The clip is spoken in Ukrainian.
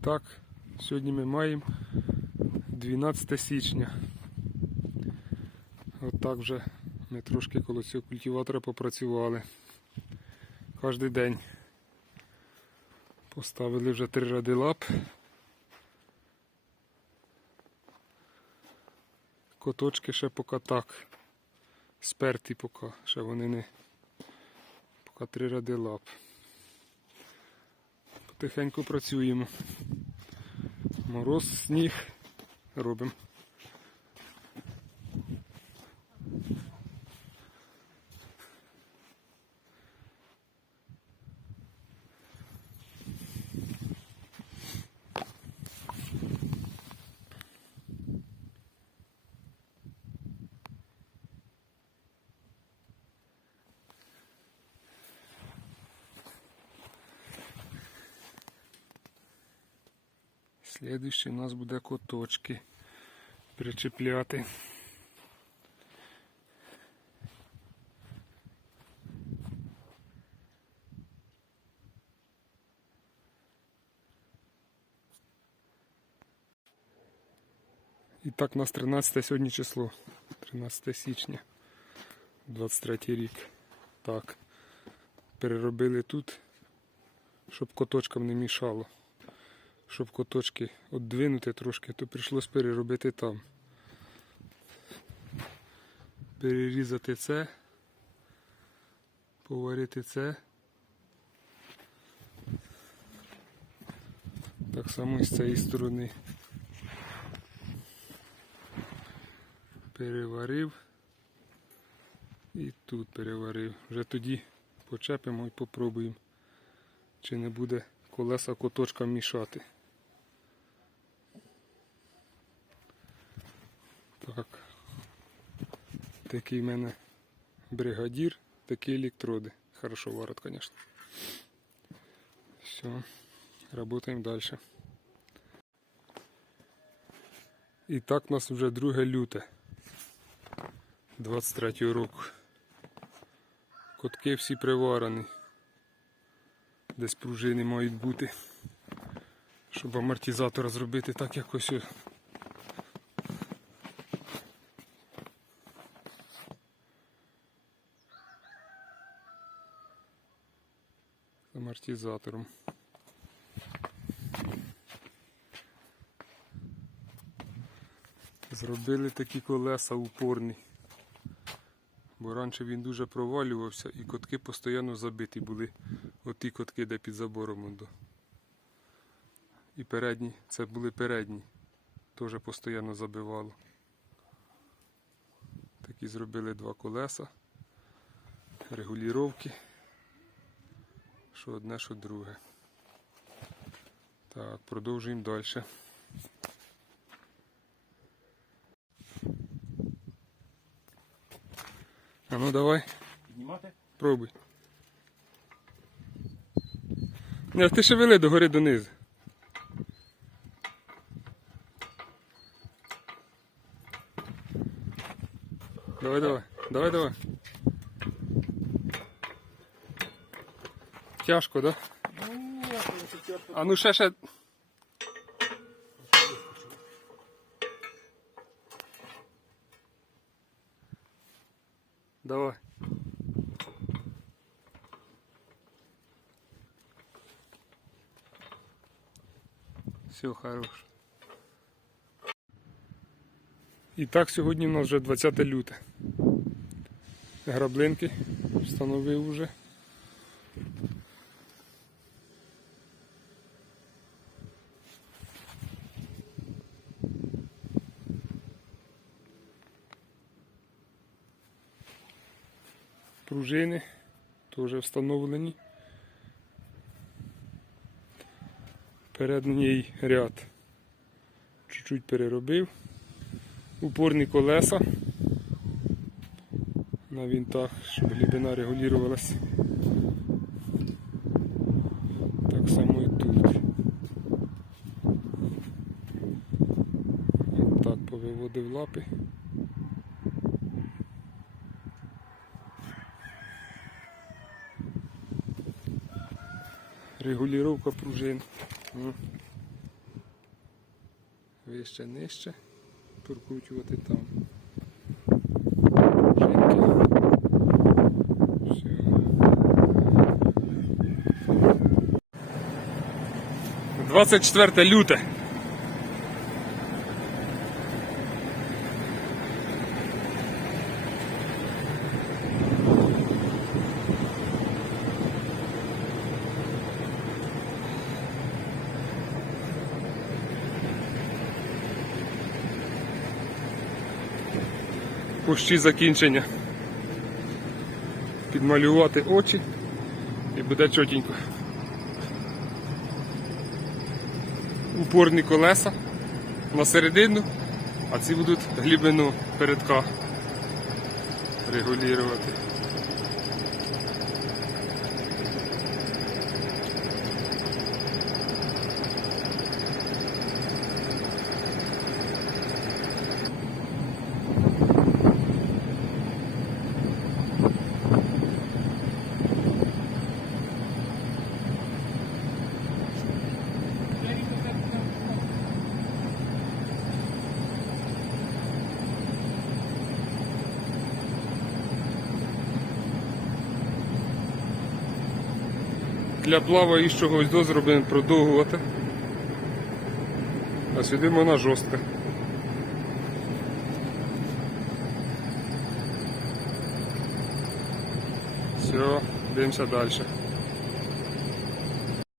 так, сьогодні ми маємо 12 січня. От так вже ми трошки коло цього культиватора попрацювали. Кожний день. Поставили вже три ради лап. Коточки ще поки так. Сперті поки, ще вони не. Поки три ради лап. Потихеньку працюємо. Мороз, сніг робимо. Слідуючий у нас буде коточки причепляти. І так, у нас 13 сьогодні число. 13 січня. 23 рік. Так. Переробили тут, щоб коточкам не мішало щоб коточки одвинути трошки, то прийшлось переробити там. Перерізати це, поварити це. Так само і з цієї сторони. Переварив і тут переварив. Вже тоді почепимо і попробуємо, чи не буде колеса коточкам мішати. Так. Такий в мене бригадір, такі електроди. Хорошо варят, звісно. Все, работаємо далі. І так у нас вже 2 люте 23 року. Котки всі приварені. Десь пружини мають бути. Щоб амортизатор зробити так якось. з амортизатором. Зробили такі колеса упорні. Бо раніше він дуже провалювався і котки постійно забиті були. Оті котки, де під забором. І передні, це були передні. Теж постійно забивало. Такі зробили два колеса, регулювання що одне, що друге. Так, продовжуємо далі. А ну давай, Піднімати? пробуй. Ні, ти шевели догори донизу. Давай, давай, давай, давай. Тяжко, да? Ну, тяжко. А ну ще ще. Давай. Все, хорош. І так, сьогодні у нас вже 20 люте. Граблинки встановив уже. Пружини теж встановлені. Передній ряд чуть-чуть переробив. Упорні колеса на винтах, щоб глибина регулювалася. Так само і тут. От так повиводив лапи. Регулировка пружин. Вище, нижче. Прокручувати там. Пружинки. четверте 24 люте. Пущі закінчення. Підмалювати очі і буде чотенько. Упорні колеса на середину, а ці будуть глибину передка регулювати. Для плаваючого гвоздо зробимо продовгувати. А сюди вона жорстка. Все, дивимося далі.